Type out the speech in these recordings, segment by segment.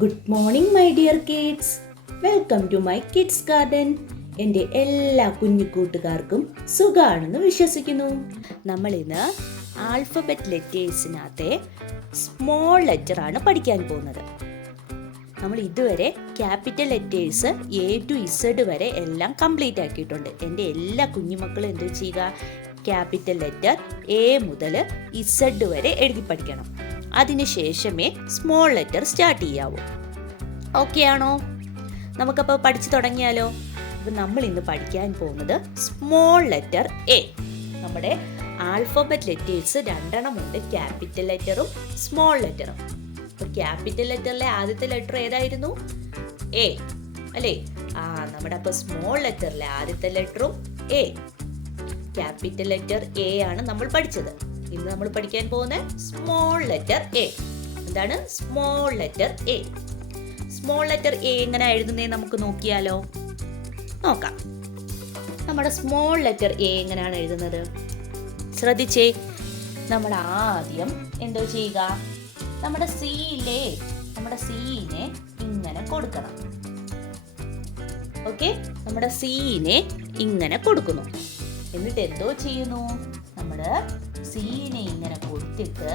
Good morning my dear kids. Welcome to my kids garden. എൻ്റെ എല്ലാ കുഞ്ഞു കൂട്ടുകാർക്കും സുഖാണെന്ന് വിശ്വസിക്കുന്നു. നമ്മൾ ഇന്ന് ആൽഫബറ്റ് ലെറ്റേഴ്സിനകത്തെ സ്മോൾ ലെറ്ററാണ് പഠിക്കാൻ പോകുന്നത്. നമ്മൾ ഇതുവരെ capital letters A to Z വരെ എല്ലാം കംപ്ലീറ്റ് ആക്കിയിട്ടുണ്ട്. എൻ്റെ എല്ലാ കുഞ്ഞുമക്കളും എന്ത് ചെയ്യുക, ക്യാപിറ്റൽ ലെറ്റർ എ മുതൽ ഇസഡ് വരെ എഴുതി പഠിക്കണം. അതിനുശേഷമേ സ്മോൾ ലെറ്റർ സ്റ്റാർട്ട് ചെയ്യാവൂ. ഓക്കെ ആണോ? നമുക്കപ്പോൾ പഠിച്ചു തുടങ്ങിയാലോ? അപ്പം നമ്മൾ ഇന്ന് പഠിക്കാൻ പോകുന്നത് സ്മോൾ ലെറ്റർ എ. നമ്മുടെ ആൽഫബറ്റ് ലെറ്റേഴ്സ് രണ്ടെണ്ണമുണ്ട്, ക്യാപിറ്റൽ ലെറ്ററും സ്മോൾ ലെറ്ററും. അപ്പോൾ ക്യാപിറ്റൽ ലെറ്ററിലെ ആദ്യത്തെ ലെറ്റർ ഏതായിരുന്നു? എ അല്ലേ? നമ്മുടെ അപ്പോൾ സ്മോൾ ലെറ്ററിലെ ആദ്യത്തെ ലെറ്ററും എ. ക്യാപിറ്റൽ ലെറ്റർ എ ആണ് നമ്മൾ പഠിച്ചത്. ഇന്ന് നമ്മൾ പഠിക്കാൻ പോകുന്ന സ്മോൾ ലെറ്റർ എ. എന്താണ് small letter A? Small letter A എങ്ങനെ എഴുതുന്നേ നമുക്ക് നോക്കിയാലോ? നോക്കാം. നമ്മുടെ സ്മോൾ ലെറ്റർ എ എങ്ങനെയാണ് എഴുതുന്നത്? ശ്രദ്ധിച്ചേ. നമ്മൾ ആദ്യം എന്തോ ചെയ്യുക, നമ്മുടെ സീനെ ഇങ്ങനെ കൊടുക്കണം. ഓക്കെ, നമ്മുടെ സീനെ ഇങ്ങനെ കൊടുക്കുന്നു. എന്നിട്ട് എന്തോ ചെയ്യുന്നു, നമ്മുടെ സീനെ ഇങ്ങനെ കൊടുത്തിട്ട്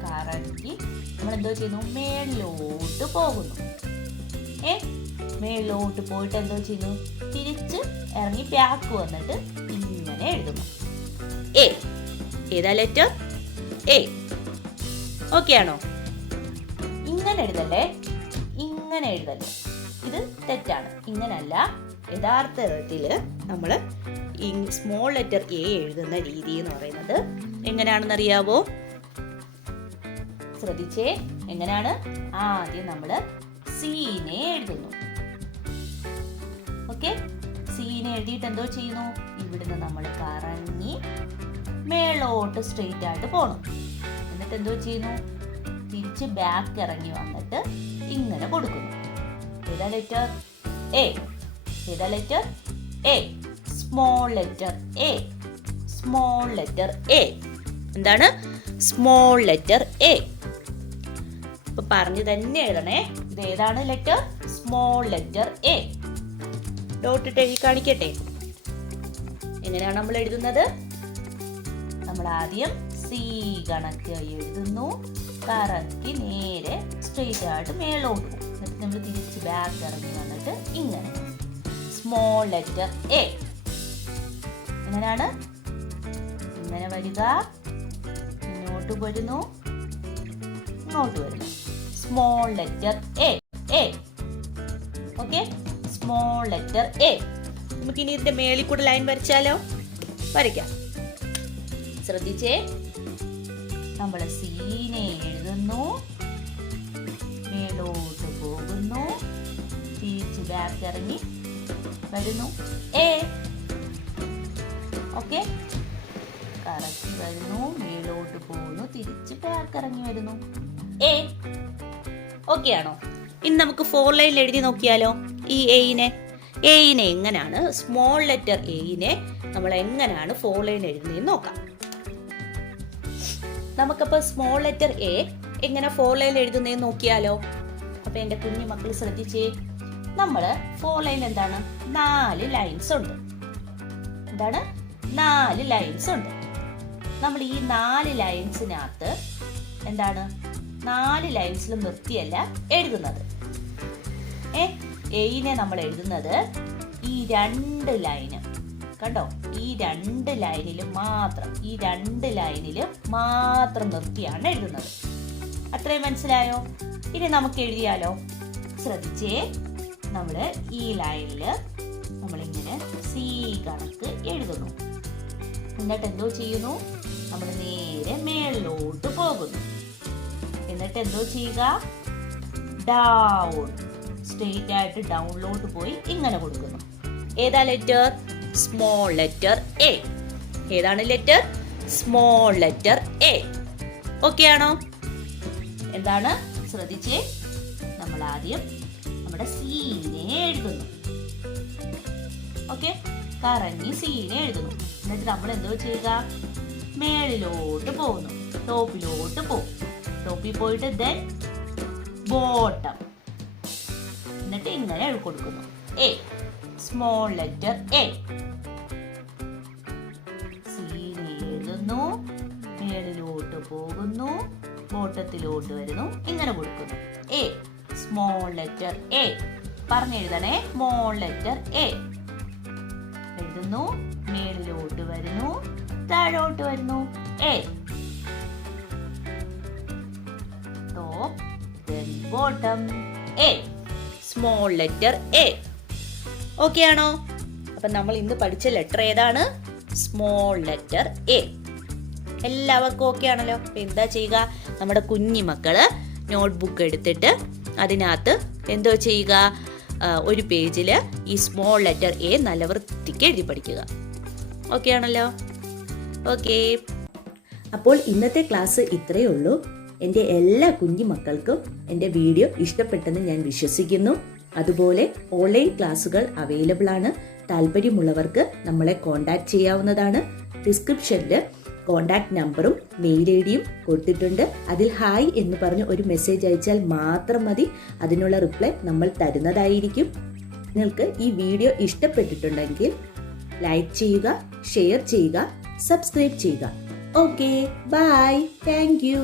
കറക്കി നമ്മൾ എന്തോ ചെയ്യുന്നു, മേളിലോട്ട് പോകുന്നു. മേളിലോട്ട് പോയിട്ട് എന്തോ ചെയ്യുന്നു, തിരിച്ച് ഇറങ്ങി ബാക്ക് വന്നിട്ട് ഇങ്ങനെ എഴുതുന്നു. എ. ഏതാ ലെറ്റർ? എ. ഓക്കെ ആണോ? ഇങ്ങനെ എഴുതല്ലേ, ഇങ്ങനെ എഴുതല്ലേ. ഇത് തെറ്റാണ്. ഇങ്ങനല്ല. യഥാർത്ഥത്തിൽ നമ്മൾ ഈ സ്മോൾ ലെറ്റർ എ എഴുതുന്ന രീതി എന്ന് പറയുന്നത് എങ്ങനെയാണെന്ന് അറിയാവോ? ശ്രദ്ധിച്ചേ. എങ്ങനെയാണ്? ആദ്യം നമ്മൾ സീനെ എഴുതുന്നു. ഓക്കെ, സീനെ എഴുതിയിട്ട് എന്തോ ചെയ്യുന്നു, ഇവിടുന്ന് നമ്മൾ കറങ്ങി മേളോട്ട് സ്ട്രെയിറ്റ് ആയിട്ട് പോകണം. എന്നിട്ട് എന്തോ ചെയ്യുന്നു, തിരിച്ച് ബാക്ക് ഇറങ്ങി വന്നിട്ട് ഇങ്ങനെ കൊടുക്കുന്നു. ഏതാ ലെറ്റർ? എ. ഏതാ letter? A. Small letter A. Small letter A. എന്താണ്? Small letter A. ഇപ്പൊ പറഞ്ഞു തന്നെ എഴുതണേ. ഇത് ഏതാണ് letter? Small letter A. Dot ഇട്ട് എഴുതി കാണിക്കട്ടെ. എങ്ങനെയാണ് നമ്മൾ എഴുതുന്നത്? നമ്മൾ ആദ്യം സി കണക്ക് എഴുതുന്നു, കറക്കി നേരെ സ്ട്രെയിറ്റ് ആയിട്ട് മേലോട്ട് പോകും. എന്നിട്ട് നമ്മൾ തിരിച്ച് ബാക്ക് ഇറങ്ങി വന്നിട്ട് ഇങ്ങനെ സ്മോൾ ലെറ്റർ എ. എങ്ങനെയാണ്? ഇങ്ങനെ വരിക, ഇങ്ങോട്ട് വരുന്നു, ഇങ്ങോട്ട് വരുന്നു. Small letter A. A. Okay, small letter A. നമുക്കിനി ഇതിന്റെ മേളിൽ കൂടെ ലൈൻ വരച്ചാലോ? വരയ്ക്കാം. ശ്രദ്ധിച്ചേ. നമ്മൾ സീനെ എഴുതുന്നു, മേലോട്ട് പോകുന്നു, തിരിച്ച് ബാക്ക് ഇറങ്ങി വരുന്നു. എ. ഓക്കെ, കറക്റ്റ് വരുന്നു, മേലോട്ട് പോകുന്നു, തിരിച്ച് ബാക്ക് ഇറങ്ങി വരുന്നു. എ. ഓക്കെ ആണോ? ഇനി നമുക്ക് 4 ലൈനിൽ എഴുതി നോക്കിയാലോ? ഈ എയിനെ എങ്ങനെയാണ്, സ്മോൾ ലെറ്റർ എയിനെ നമ്മൾ എങ്ങനെയാണ് 4 ലൈനിൽ എഴുതുന്നതെന്ന് നോക്കാം. നമുക്കപ്പോൾ സ്മോൾ ലെറ്റർ എ എങ്ങനെ 4 ലൈനിൽ എഴുതുന്നതെന്ന് നോക്കിയാലോ? അപ്പൊ എൻ്റെ കുഞ്ഞു മക്കൾ ശ്രദ്ധിച്ചേ. നമ്മൾ 4 ലൈൻ എന്താണ്? 4 ലൈൻസ് ഉണ്ട്. എന്താണ്? 4 ലൈൻസ് ഉണ്ട്. നമ്മൾ ഈ 4 ലൈൻസിനകത്ത് എന്താണ്, 4 ലൈൻസിലും നിർത്തിയല്ല എഴുതുന്നത്. എയിനെ നമ്മൾ എഴുതുന്നത് ഈ 2 ലൈന് കണ്ടോ, ഈ 2 ലൈനിലും മാത്രം നിർത്തിയാണ് എഴുതുന്നത്. അത്രയും മനസ്സിലായോ? ഇനി നമുക്ക് എഴുതിയാലോ? ശ്രദ്ധിച്ചേ. നമ്മൾ ഈ ലൈനിൽ നമ്മളിങ്ങനെ സി കണക്ക് എഴുതുന്നു. എന്നിട്ട് എന്തോ ചെയ്യുന്നു, നമ്മൾ നേരെ മേളിലോട്ട് പോകുന്നു. എന്നിട്ട് എന്തോ ചെയ്യുക, ഡൗൺ, സ്ട്രെയിറ്റ് ആയിട്ട് ഡൗണിലോട്ട് പോയി ഇങ്ങനെ കൊടുക്കുന്നു. ഏതാ ലെറ്റർ? Small letter A. ഏതാണ് letter? Small letter A. Okay ആണോ? എന്താണ്? ശ്രദ്ധിച്ചേ. നമ്മൾ ആദ്യം നമ്മുടെ സീനെ എഴുതുന്നു. ഓക്കെ, കറങ്ങി സീനെ എഴുതുന്നു. എന്നിട്ട് നമ്മൾ എന്തോ ചെയ്യുക, മേളിലോട്ട് പോകുന്നു, ടോപ്പിലോട്ട് പോകും. ടോപ്പിൽ പോയിട്ട് ദെൻ ബോട്ടം, എന്നിട്ട് ഇങ്ങനെ കൊടുക്കുന്നു. A, small letter A. സീനി എഴുതുന്നു, മേളിലോട്ട് പോകുന്നു, ബോട്ടത്തിലോട്ട് വരുന്നു, ഇങ്ങനെ കൊടുക്കുന്നു. A, small letter A. പറഞ്ഞെഴുതണേ, സ്മോൾ ലെറ്റർ എ. എഴുതുന്നു, മേളിലോട്ട് വരുന്നു, താഴോട്ട് വരുന്നു. A, top, then bottom. A, small letter A. Okay ആണോ? അപ്പൊ നമ്മൾ ഇന്ന് പഠിച്ച ലെറ്റർ ഏതാണ്? Small letter A. എല്ലാവർക്കും ഓക്കെ ആണല്ലോ? അപ്പൊ എന്താ ചെയ്യുക? നമ്മുടെ കുഞ്ഞിമക്കള് നോട്ട്ബുക്ക് എടുത്തിട്ട് അതിനകത്ത് എന്തോ ചെയ്യുക, ഒരു പേജില് ഈ സ്മോൾ ലെറ്റർ എ നല്ല വൃത്തിക്ക് എഴുതി പഠിക്കുക. ഓക്കെ ആണല്ലോ? ഓക്കെ. അപ്പോൾ ഇന്നത്തെ ക്ലാസ് ഇത്രയേ ഉള്ളൂ. എൻ്റെ എല്ലാ കുഞ്ഞു മക്കൾക്കും എൻ്റെ വീഡിയോ ഇഷ്ടപ്പെട്ടെന്ന് ഞാൻ വിശ്വസിക്കുന്നു. അതുപോലെ ഓൺലൈൻ ക്ലാസ്സുകൾ അവൈലബിൾ ആണ്. താല്പര്യമുള്ളവർക്ക് നമ്മളെ കോൺടാക്ട് ചെയ്യാവുന്നതാണ്. ഡിസ്ക്രിപ്ഷനിൽ കോൺടാക്ട് നമ്പറും മെയിൽ ഐ ഡിയും കൊടുത്തിട്ടുണ്ട്. അതിൽ ഹായ് എന്ന് പറഞ്ഞ് ഒരു മെസ്സേജ് അയച്ചാൽ മാത്രം മതി. അതിനുള്ള റിപ്ലൈ നമ്മൾ തരുന്നതായിരിക്കും. നിങ്ങൾക്ക് ഈ വീഡിയോ ഇഷ്ടപ്പെട്ടിട്ടുണ്ടെങ്കിൽ ലൈക്ക് ചെയ്യുക, ഷെയർ ചെയ്യുക, സബ്സ്ക്രൈബ് ചെയ്യുക. Okay, bye, thank U.